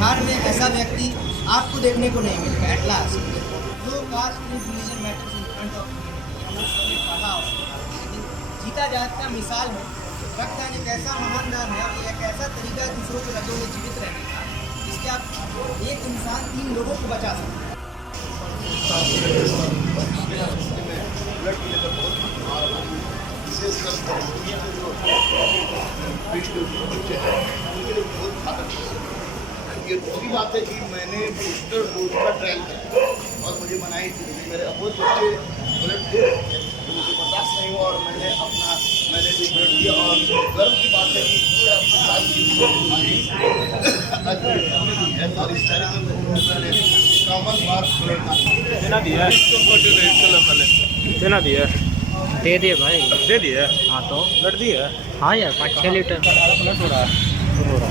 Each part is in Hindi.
बिहार में ऐसा व्यक्ति आपको देखने को नहीं मिलेगा। At last no caste religion matters in front of humanity, हम लोग सबने पढ़ा और सुना, लेकिन जीता जाता मिसाल है। रक्तदान एक ऐसा महान दान है और ये एक ऐसा तरीका है दूसरों के रगों में जीवित रहने का, जिसके आप एक इंसान 3 लोगों को बचा सकते हैं। ये दूसरी बात है कि मैंने बूस्टर डोज का ट्रायल किया और मुझे मनाही थी, लेकिन मेरे अपोज बच्चे ब्लड थे तो मुझे बर्दाश्त नहीं हुआ और मैंने भी ब्लड दिया। और गर्व की बात है कि पूरे अपने साथ और इस तरह में कॉमन बात देना दिया दे दिए भाई, दे दिए। हाँ तो ब्लड दिए। हाँ यार 5-6 लीटर।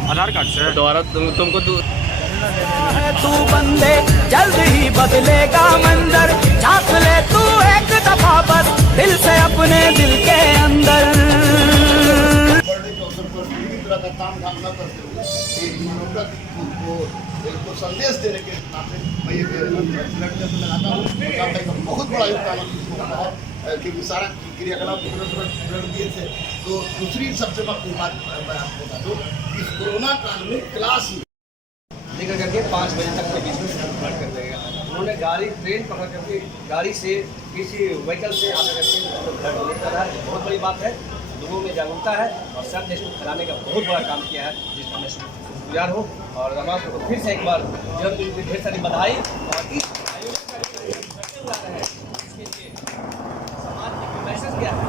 आधार कार्ड से दोबारा तुमको तू बंदे जल्द ही बदलेगा मंजर, झांक ले तू एक दफा बस दिल से अपने दिल के अंदर। बर्थडे के अवसर पर किसी तरह का काम धाम न करते हुए एक मनोरथ को संदेश देने के नाते मैं ये ब्लड कैंप लगाता हूँ। भाई का बहुत बड़ा योगदान इसमें रहा है क्योंकि सारा क्रियाकलाप ब्लड दिए थे। तो दूसरी सबसे बड़ी बात मैं आपको बता दूँ, इस कोरोना काल में क्लास लेकर करके 5 बजे तक के बीच में ब्लड कर देगा। उन्होंने गाड़ी ट्रेन पकड़ करके गाड़ी से किसी व्हीकल से आकर करके ब्लड डोनेट कर रहा है। बहुत बड़ी बात है, लोगों में जागरूकता है और सब देश को फैलाने का बहुत बड़ा काम किया है, जिसका मैं शुक्रगुजार हूँ। और रमाश को फिर से एक बार जन्मदिन की ढेर सारी बधाई। और इस आयोजन का करते हुए आ रहे हैं, इसके लिए समाज ने मैसेज किया है।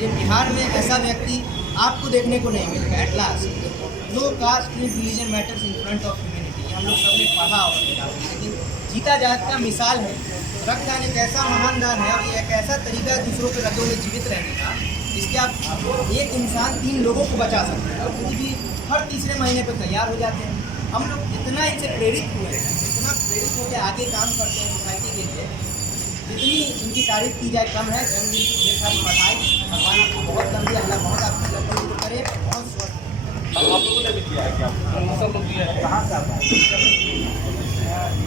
ये बिहार में ऐसा व्यक्ति आपको देखने को नहीं मिलेगा। At last no caste religion matters in front of humanity, हम लोग सबने पढ़ा और सुना, लेकिन जीता जाता मिसाल है। रक्तदान एक ऐसा महान दान है और ये एक ऐसा तरीका है दूसरों के रगों में जीवित रहने का, जिसके आप एक इंसान 3 लोगों को बचा सकते हैं। और पृथ्वी हर तीसरे महीने पर तैयार हो जाते हैं। हम लोग इतना इनसे प्रेरित हुए हैं, इतना प्रेरित होकर आगे काम करते हैं सोसाइटी के लिए, जितनी इनकी तारीफ की जाए कम है। जन्मदिन की ढेर सारी बधाई, भगवान आपको बहुत कर दिया, अल्लाह बहुत आपकी जन्मदिन को करे, बहुत स्वस्थ। आप लोगों ने भी किया है क्या? सब लोग किया है। कहाँ से आता है?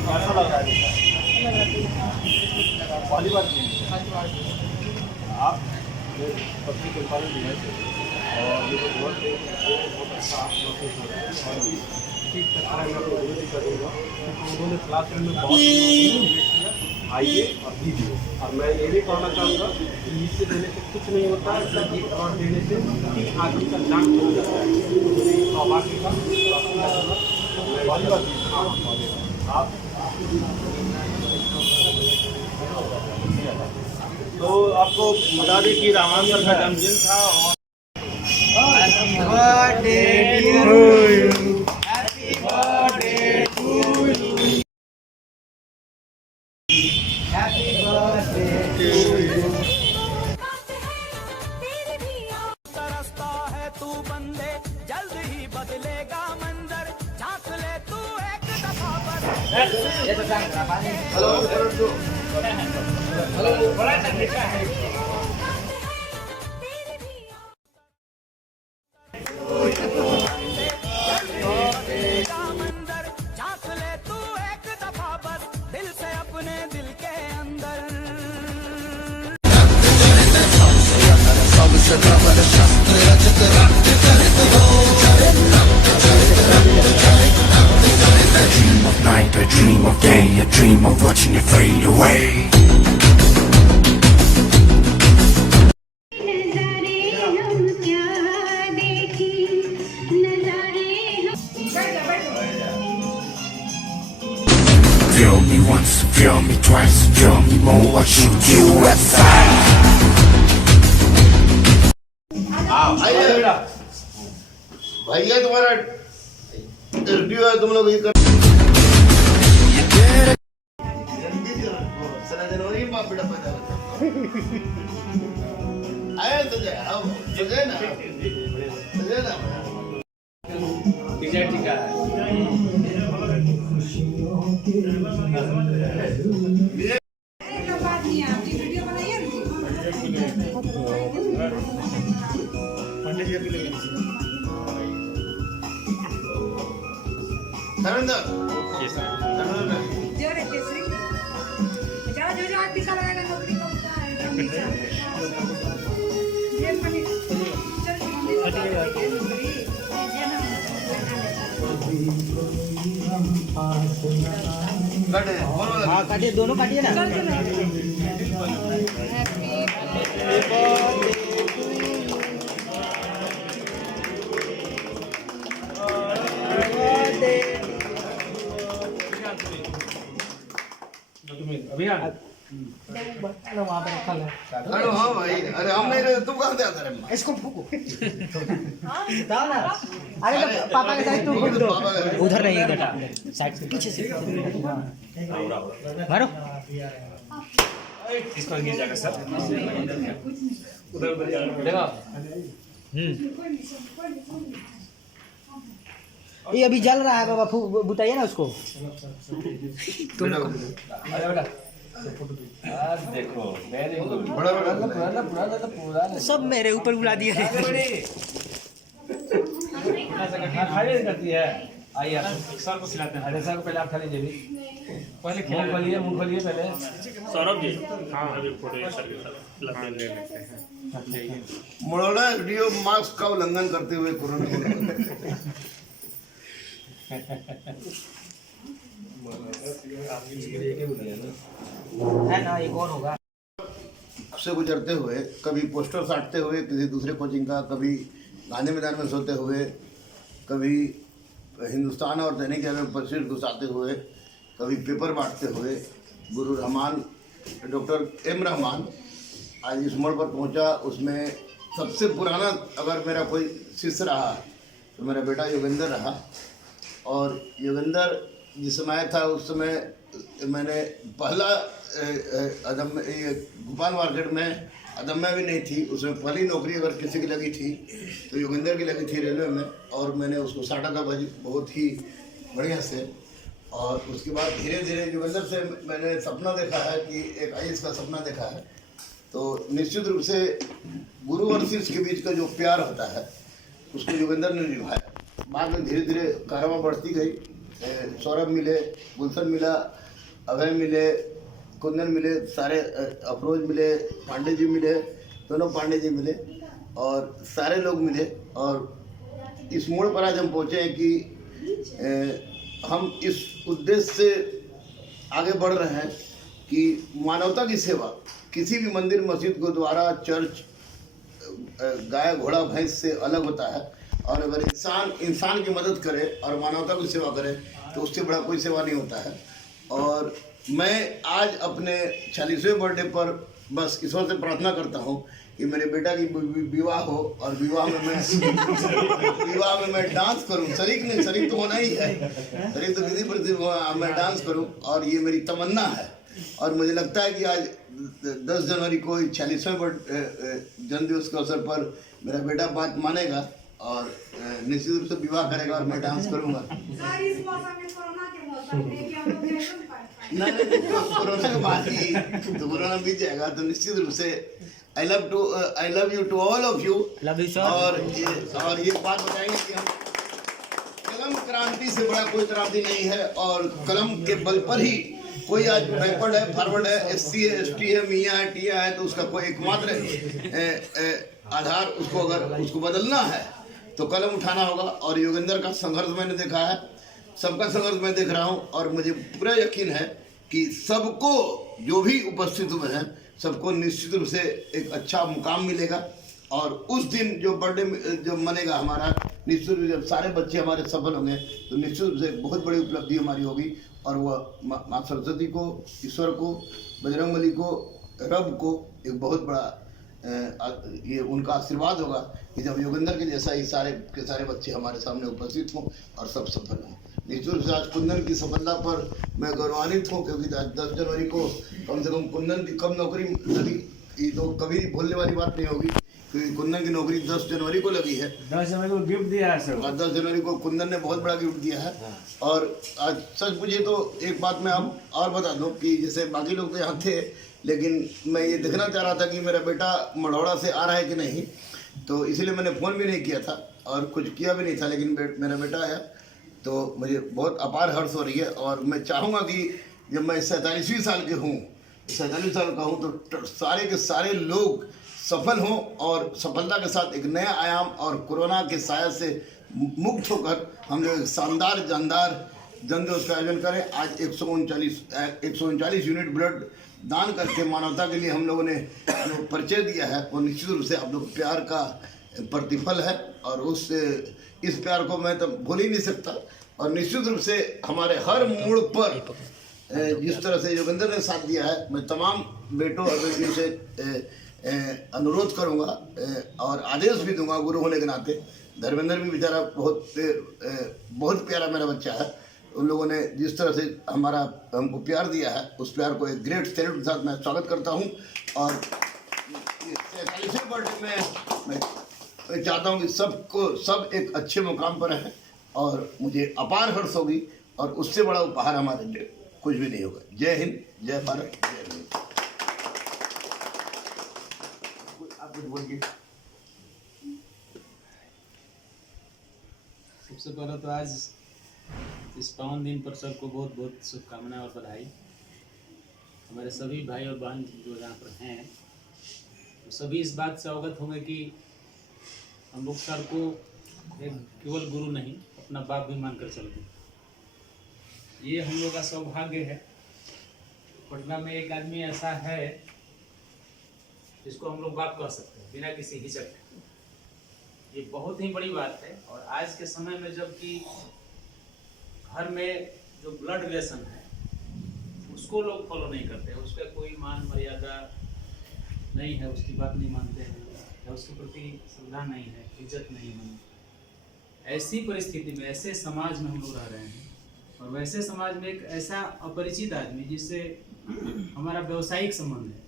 कैसा लग रहा है? पहली बार किए आप पत्नी के पालन दिए थे और ये बहुत अच्छा आप महसूस हो रहा है। और ठीक तरह मैं आपको विनती करूँगा क्योंकि उन्होंने क्लासरूम में बहुत किया, आइए और दीजिए। और मैं ये भी कहना चाहूँगा कि इससे देने से कुछ नहीं होता है, सिर्फ एक और देने से 3 आदमी का जान हो जाता है। सौभाग्य का आप तो आपको बता दें कि रामायण सर का जन्मदिन था और happy birthday to you, happy birthday to you, happy birthday to you. तरसता है तू बंदे जल्द ही बदलेगा मंजर, झांक ले तू एक दफा बस। हेलो बड़ा तकलीफा है। मंजर झांक ले तू एक दफा बस दिल से अपने दिल के अंदर। Dream of night, a dream of day, a dream of watching it fade away. Feel me once, feel me twice, feel me more, what you do at sight. भैया तुम्हारा इंटरव्यू है, तुम लोग ये कर जनवरी में बेटा पैदा होता आया तुझे ना विजय टीका है। धर्मेंद्र जो रे केसरी जाओ जो आज दिखा रहेगा नौकरी का होता है ये मनी चल काटे हाँ काटिए, दोनों काटिए ना। वहाँ पे रखा है। अरे हाँ भाई, अरे हम नहीं रहे, तू कहाँ से आता रे? इसको फूको। दाओ ना। अरे तो पापा के साथ तू फूक दो। उधर नहीं, इधर साइड से, पीछे से। मारो। इसको गिर जाएगा सर। उधर देखा ये अभी जल रहा है बाबा, बुताइए ना उसको। तुम अरे बेटा आज देखो मैंने बड़ा बड़ा पुराना सब मेरे ऊपर उड़ा दिया। खाली करती है। आइए आप सर को सिलाते हैं। अरे सर को पहले आप खा लीजिए भी पहले मुंह खोलिए पहले। सौरभ जी हाँ अभी फोटो सर के साथ ले लेते हैं। मुड़ोड़ा वीडियो मास्क का उल्लंघन करते हुए कोरोना है ना, एक और होगा। से गुजरते हुए, कभी पोस्टर साटते हुए किसी दूसरे कोचिंग का, कभी गांधी मैदान में सोते हुए, कभी हिंदुस्तान और दैनिक जागरण में पसीर घुसाते हुए, कभी पेपर बांटते हुए, गुरु रहमान डॉक्टर एम रहमान आज इस मोड़ पर पहुंचा। उसमें सबसे पुराना अगर मेरा कोई शिष्य रहा तो मेरा बेटा योगेंद्र रहा। और योगेंद्र जिस समय आया था उस समय मैंने पहला भोपाल मार्केट में अदम्य भी नहीं थी, उसमें पहली नौकरी अगर किसी की लगी थी तो योगेंद्र की लगी थी रेलवे में, और मैंने उसको साटा था बहुत ही बढ़िया से। और उसके बाद धीरे धीरे योगेंद्र से मैंने सपना देखा है कि एक आईएएस का सपना देखा है। तो निश्चित रूप से गुरु और शिष्य के बीच का जो प्यार होता है उसको योगेंद्र ने निभाया। बाद में धीरे धीरे कारवां बढ़ती गई। सौरभ मिले, गुलशन मिला, अभय मिले, कुंदन मिले, सारे अफरोज मिले, पांडे जी मिले, दोनों पांडे जी मिले और सारे लोग मिले। और इस मोड़ पर आज हम पहुँचे हैं कि हम इस उद्देश्य से आगे बढ़ रहे हैं कि मानवता की सेवा किसी भी मंदिर, मस्जिद, गुरुद्वारा, चर्च, गाय, घोड़ा, भैंस से अलग होता है। और अगर इंसान की मदद करे और मानवता की सेवा करे तो उससे बड़ा कोई सेवा नहीं होता है। और मैं आज अपने 40वें बर्थडे पर बस ईश्वर से प्रार्थना करता हूँ कि मेरे बेटा की विवाह हो और विवाह में मैं डांस करूँ। शरीक तो होना ही है, शरीक तो किसी पर मैं डांस करूँ और ये मेरी तमन्ना है। और मुझे लगता है कि आज 10 जनवरी को 40वें जन्मदिवस के अवसर पर मेरा बेटा बात मानेगा और निश्चित रूप से विवाह करेगा और मैं डांस करूँगा। कोरोना के बाद ही तो कोरोना बीत जाएगा तो निश्चित रूप से I love you to all of you. और ये बात बताएंगे कि हम कलम क्रांति से बड़ा कोई क्रांति नहीं है और कलम के बल पर ही कोई आज बैकवर्ड है, फॉरवर्ड है, SC है, ST है, मियाँ है, टिया है तो उसका कोई एकमात्र आधार उसको अगर उसको बदलना है तो कलम उठाना होगा। और योगेंद्र का संघर्ष मैंने देखा है, सबका संघर्ष मैं देख रहा हूँ और मुझे पूरा यकीन है कि सबको जो भी उपस्थित हुए हैं सबको निश्चित रूप से एक अच्छा मुकाम मिलेगा। और उस दिन जो बर्थडे जो मनेगा हमारा, निश्चित रूप से जब सारे बच्चे हमारे सफल होंगे तो निश्चित रूप से बहुत बड़ी उपलब्धि हमारी होगी। और वह माँ सरस्वती को, ईश्वर को, बजरंगबली को, रब को एक बहुत बड़ा ये उनका आशीर्वाद होगा कि जब योगेंद्र के जैसा ही सारे के सारे बच्चे हमारे सामने उपस्थित हों और सब सफल हों। निश्चित रूप से आज कुंदन की सफलता पर मैं गौरवान्वित हूँ क्योंकि 10 जनवरी को कम से कम कुंदन की कब नौकरी लगी ये तो कभी भूलने वाली बात नहीं होगी क्योंकि कुंदन की नौकरी 10 जनवरी को लगी है। 10 जनवरी को गिफ्ट दिया है सर। और 10 जनवरी को कुंदन ने बहुत बड़ा गिफ्ट दिया है। और आज सच पूछे तो एक बात मैं अब और बता दूं कि जैसे बाकी लोग तो यहाँ थे लेकिन मैं ये देखना चाह रहा था कि मेरा बेटा मढ़ौड़ा से आ रहा है कि नहीं, तो इसलिए मैंने फ़ोन भी नहीं किया था और कुछ किया भी नहीं था। लेकिन मेरा बेटा आया तो मुझे बहुत अपार हर्ष हो रही है। और मैं चाहूँगा कि जब मैं 47वीं साल के हूँ, 47 साल का हूँ, तो सारे के सारे लोग सफल हों और सफलता के साथ एक नया आयाम और कोरोना के साया से मुक्त होकर हम लोग शानदार जानदार जन दिवस का आयोजन करें। आज 139 यूनिट ब्लड दान करके मानवता के लिए हम लोगों ने जो परिचय दिया है वो निश्चित रूप से आप लोग प्यार का प्रतिफल है। और इस प्यार को मैं तो भूल ही नहीं सकता। और निश्चित रूप से हमारे हर मोड़ पर जिस तरह से योगेंद्र ने साथ दिया है, मैं तमाम बेटों और बेटियों से अनुरोध करूंगा और आदेश भी दूंगा गुरु होने के नाते। धर्मेंद्र भी बेचारा बहुत प्यारा मेरा बच्चा है। उन लोगों ने जिस तरह से हमको प्यार दिया है, उस प्यार को एक ग्रेट सैल्यूट के साथ मैं स्वागत करता हूं। और 43वें बर्थडे में मैं चाहता हूं कि सब एक अच्छे मुकाम पर हैं और मुझे अपार हर्ष होगी और उससे बड़ा उपहार हमारे लिए कुछ भी नहीं होगा। जय हिंद, जय भारत, जय हिंद। आप कुछ बोलिए। सबसे पहले तो आज इस पावन दिन पर सबको बहुत बहुत शुभकामनाएं और बधाई। हमारे सभी भाई और बहन जो यहाँ पर हैं तो सभी इस बात से अवगत होंगे कि हम लोग सर को एक केवल गुरु नहीं अपना बाप भी मानकर चलते हैं। ये हम लोग का सौभाग्य है। पटना में एक आदमी ऐसा है जिसको हम लोग बाप कह सकते हैं बिना किसी हिचक के। ये बहुत ही बड़ी बात है। और आज के समय में जबकि घर में जो ब्लड रिलेशन है उसको लोग फॉलो नहीं करते हैं, उसका कोई मान मर्यादा नहीं है, उसकी बात नहीं मानते हैं या उसके प्रति श्रद्धा नहीं है, इज्जत नहीं है। ऐसी परिस्थिति में, ऐसे समाज में हम लोग रह रहे हैं और वैसे समाज में एक ऐसा अपरिचित आदमी जिससे हमारा व्यवसायिक संबंध है।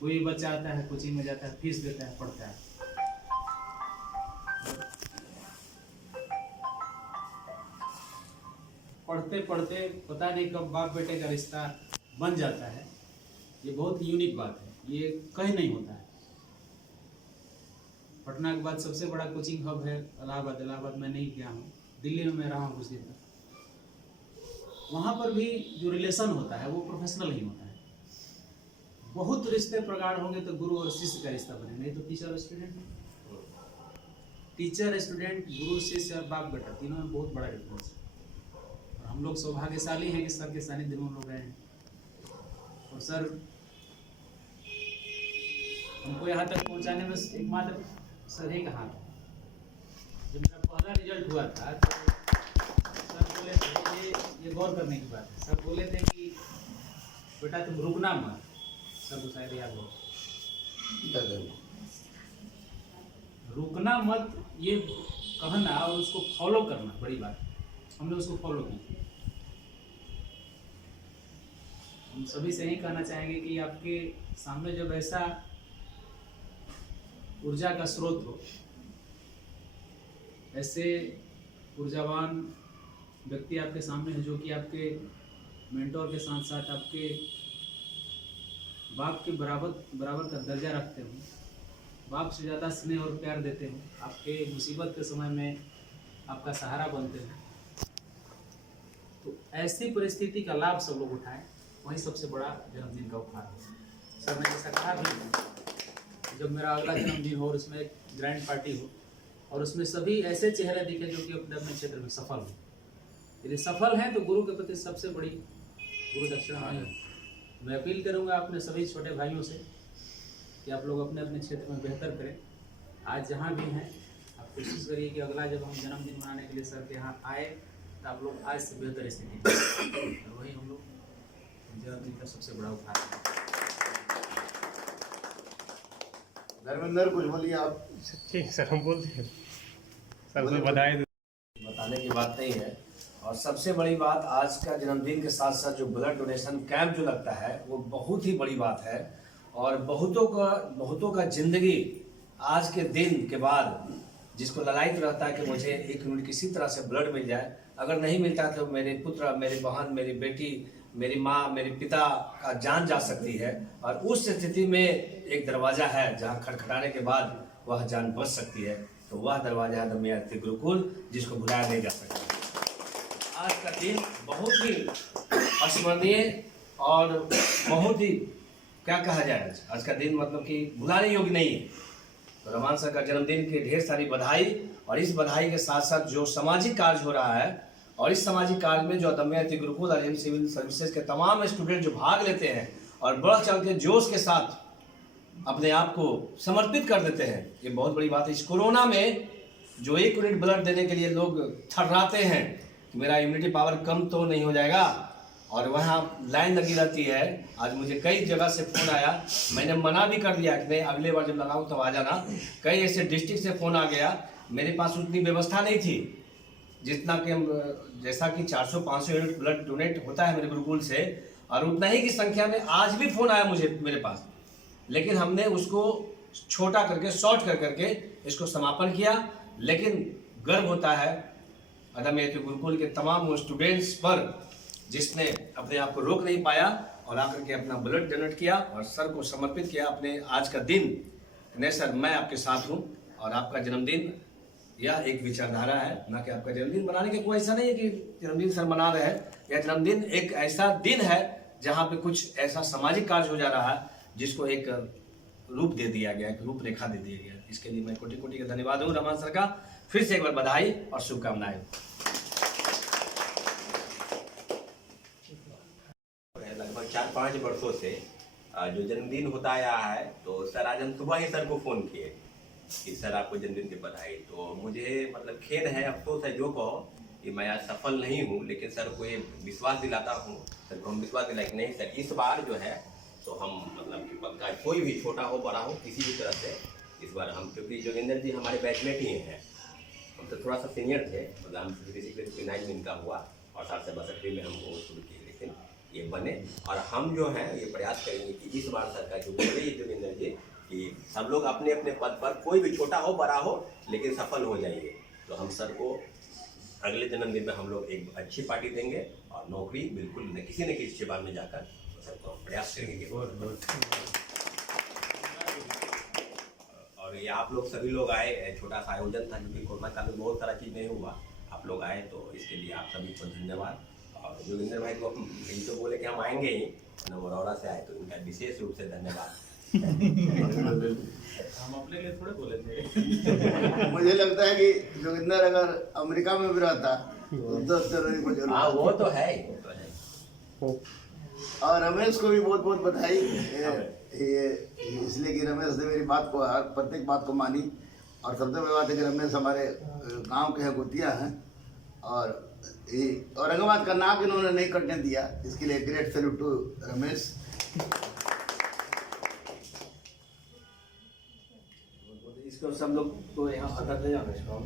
कोई बच्चा आता है, कोचिंग में जाता है, फीस देता है, पढ़ता है। पढ़ते पढ़ते पता नहीं कब बाप बेटे का रिश्ता बन जाता है। ये बहुत यूनिक बात है, ये कहीं नहीं होता है। पटना के बाद सबसे बड़ा कोचिंग हब है इलाहाबाद। इलाहाबाद में नहीं गया हूँ, दिल्ली में मैं रहा हूँ कुछ दिन तक। वहाँ पर भी जो रिलेशन होता है वो प्रोफेशनल ही होता है। बहुत रिश्ते प्रगाढ़ होंगे तो गुरु और शिष्य का रिश्ता बने, नहीं तो टीचर और स्टूडेंट। टीचर स्टूडेंट, गुरु शिष्य और बाप बेटा, तीनों में बहुत बड़ा डिफरेंस है। हम लोग सौभाग्यशाली हैं कि सर के सानिध्य में हम लोग गए हैं। और सर हमको यहाँ तक पहुँचाने में एकमात्र सर ही कहा था। जब मेरा पहला रिजल्ट हुआ था तो सर बोले थे, ये गौर करने की बात है, सर बोले थे कि बेटा तुम रुकना मत। सर को शायद याद हो, रुकना मत ये कहना और उसको फॉलो करना बड़ी बात है। हमने उसको फॉलो किया। हम सभी से यही कहना चाहेंगे कि आपके सामने जब ऐसा ऊर्जा का स्रोत हो, ऐसे ऊर्जावान व्यक्ति आपके सामने है जो कि आपके मेंटोर के साथ साथ आपके बाप के बराबर का दर्जा रखते हो, बाप से ज़्यादा स्नेह और प्यार देते हो, आपके मुसीबत के समय में आपका सहारा बनते हैं। तो ऐसी परिस्थिति का लाभ सब लोग उठाएं, वही सबसे बड़ा जन्मदिन का उपहार है। सर ने जैसा कहा भी, जब मेरा अगला जन्मदिन हो और उसमें एक ग्रैंड पार्टी हो और उसमें सभी ऐसे चेहरे दिखे जो कि अपने अपने क्षेत्र में सफल हो। यदि सफल हैं तो गुरु के प्रति सबसे बड़ी गुरु दक्षिणा है। मैं अपील करूंगा अपने सभी छोटे भाइयों से कि आप लोग अपने अपने क्षेत्र में बेहतर करें। आज जहाँ भी हैं आप कोशिश करिए कि अगला जब हम जन्मदिन मनाने के लिए सर के यहाँ आए तो आप लोग आज से बेहतर स्थिति और वही हम लोग जन्मदिन का सबसे बड़ा उपहार है। धर्मेंद्र कुछ बोलिए आप। ठीक सर, हम बोलते हैं सर को बधाई। बताने की बात नहीं है। और सबसे बड़ी बात, आज का जन्मदिन के साथ साथ जो ब्लड डोनेशन कैंप जो लगता है वो बहुत ही बड़ी बात है। और बहुतों का जिंदगी आज के दिन के बाद जिसको ललायत रहता है कि मुझे एक यूनिट किसी तरह से ब्लड मिल जाए, अगर नहीं मिलता तो मेरे पुत्र, मेरी बहन, मेरी बेटी, मेरी माँ, मेरे पिता का जान जा सकती है। और उस स्थिति में एक दरवाज़ा है जहाँ खटखटाने के बाद वह जान बच सकती है। तो वह दरवाज़ा है दमयंती गुरुकुल, जिसको भुलाया नहीं जा सकता। आज का दिन बहुत ही अस्मरणीय और बहुत ही क्या कहा जाए, आज का दिन मतलब कि भुलाने योग्य नहीं है। तो रहमान सर का जन्मदिन की ढेर सारी बधाई, और इस बधाई के साथ साथ जो सामाजिक कार्य हो रहा है, और इस सामाजिक कार्य में जो अदम्य अति गुरुकुल और सिविल सर्विसेज के तमाम स्टूडेंट जो भाग लेते हैं और बढ़ चढ़ के जोश के साथ अपने आप को समर्पित कर देते हैं, ये बहुत बड़ी बात है। इस कोरोना में जो 1 यूनिट ब्लड देने के लिए लोग थर्राते हैं कि मेरा इम्यूनिटी पावर कम तो नहीं हो जाएगा, और वहाँ लाइन लगी रहती है। आज मुझे कई जगह से फ़ोन आया, मैंने मना भी कर दिया कि नहीं, अगले बार जब लगाऊँ तब आ जाना। कई ऐसे डिस्ट्रिक्ट से फ़ोन आ गया, मेरे पास उतनी व्यवस्था नहीं थी जितना कि जैसा कि 400-500 यूनिट ब्लड डोनेट होता है मेरे गुरुकुल से, और उतना ही की संख्या में आज भी फ़ोन आया मेरे पास, लेकिन हमने उसको छोटा करके शॉर्ट करके इसको समापन किया। लेकिन गर्व होता है अदम्य अति गुरुकुल के तमाम स्टूडेंट्स पर, जिसने अपने आप को रोक नहीं पाया और आकर के अपना ब्लड डोनेट किया और सर को समर्पित किया अपने आज का दिन। नहीं सर, मैं आपके साथ हूँ, और आपका जन्मदिन यह एक विचारधारा है, ना कि आपका जन्मदिन मनाने का कोई ऐसा नहीं है कि जन्मदिन सर मना रहे हैं। यह जन्मदिन एक ऐसा दिन है जहाँ पे कुछ ऐसा सामाजिक कार्य हो जा रहा है जिसको एक रूप दे दिया गया, एक रूपरेखा दे दिया गया। इसके लिए मैं कोटि कोटि का धन्यवाद हूँ रहमान सर का। फिर से एक बार बधाई और शुभकामनाएं। लगभग 4-5 वर्षों से जो जन्मदिन होता आया है, तो सर आज हम सुबह ही सर को फ़ोन किए कि सर आपको जन्मदिन की बधाई। तो मुझे मतलब खेद है, अफसोस है, जो कहो कि मैं आज सफल नहीं हूँ, लेकिन सर को ये विश्वास दिलाता हूँ, सर को हम विश्वास दिलाए कि नहीं सर, इस बार जो है तो हम मतलब कि पक्का, कोई भी छोटा हो बड़ा हो किसी भी तरह से इस बार हम, क्योंकि जोगिंदर जी हमारे बैचमेट ही हैं, हम तो थोड़ा सा सीनियर थे, मतलब हम 59 में इनका हुआ और 762 में हमको शुरू किए, लेकिन ये बने। और हम जो हैं ये प्रयास करेंगे कि इस बार सर का जो बोले जोगिंदर जी कि सब लोग अपने अपने पद पर, कोई भी छोटा हो बड़ा हो, लेकिन सफल हो जाएंगे। तो हम सर को अगले जन्मदिन में हम लोग एक अच्छी पार्टी देंगे, और नौकरी बिल्कुल किसी न किसी सेवा में जाकर सर को प्रयास करेंगे। और ये आप लोग सभी लोग आए, छोटा सा आयोजन था क्योंकि कोरोना काल में बहुत सारा चीज़ नहीं हुआ, आप लोग आए, तो इसके लिए आप सभी को धन्यवाद। और जोगिंदर भाई को यही तो बोले कि हम आएंगे ही, नमरौरा से आए, तो इनका विशेष रूप से धन्यवाद। हम अपने लिए थोड़े बोले थे। मुझे लगता है कि जोगिंदर अगर अमेरिका में भी रहता तो हाँ, वो तो है ही, वो तो है। और रमेश को भी बहुत बहुत बधाई, ये इसलिए कि रमेश ने मेरी बात को, हर प्रत्येक बात को मानी। और सबसे बड़ी बात है कि रमेश हमारे गांव के हैं, गोतिया हैं, और औरंगाबाद का नाक इन्होंने नहीं कटने दिया, इसके लिए ग्रेट सैल्यूट टू रमेश। इसको सब लोग को यहाँ अंदर ले जाना, इसको हम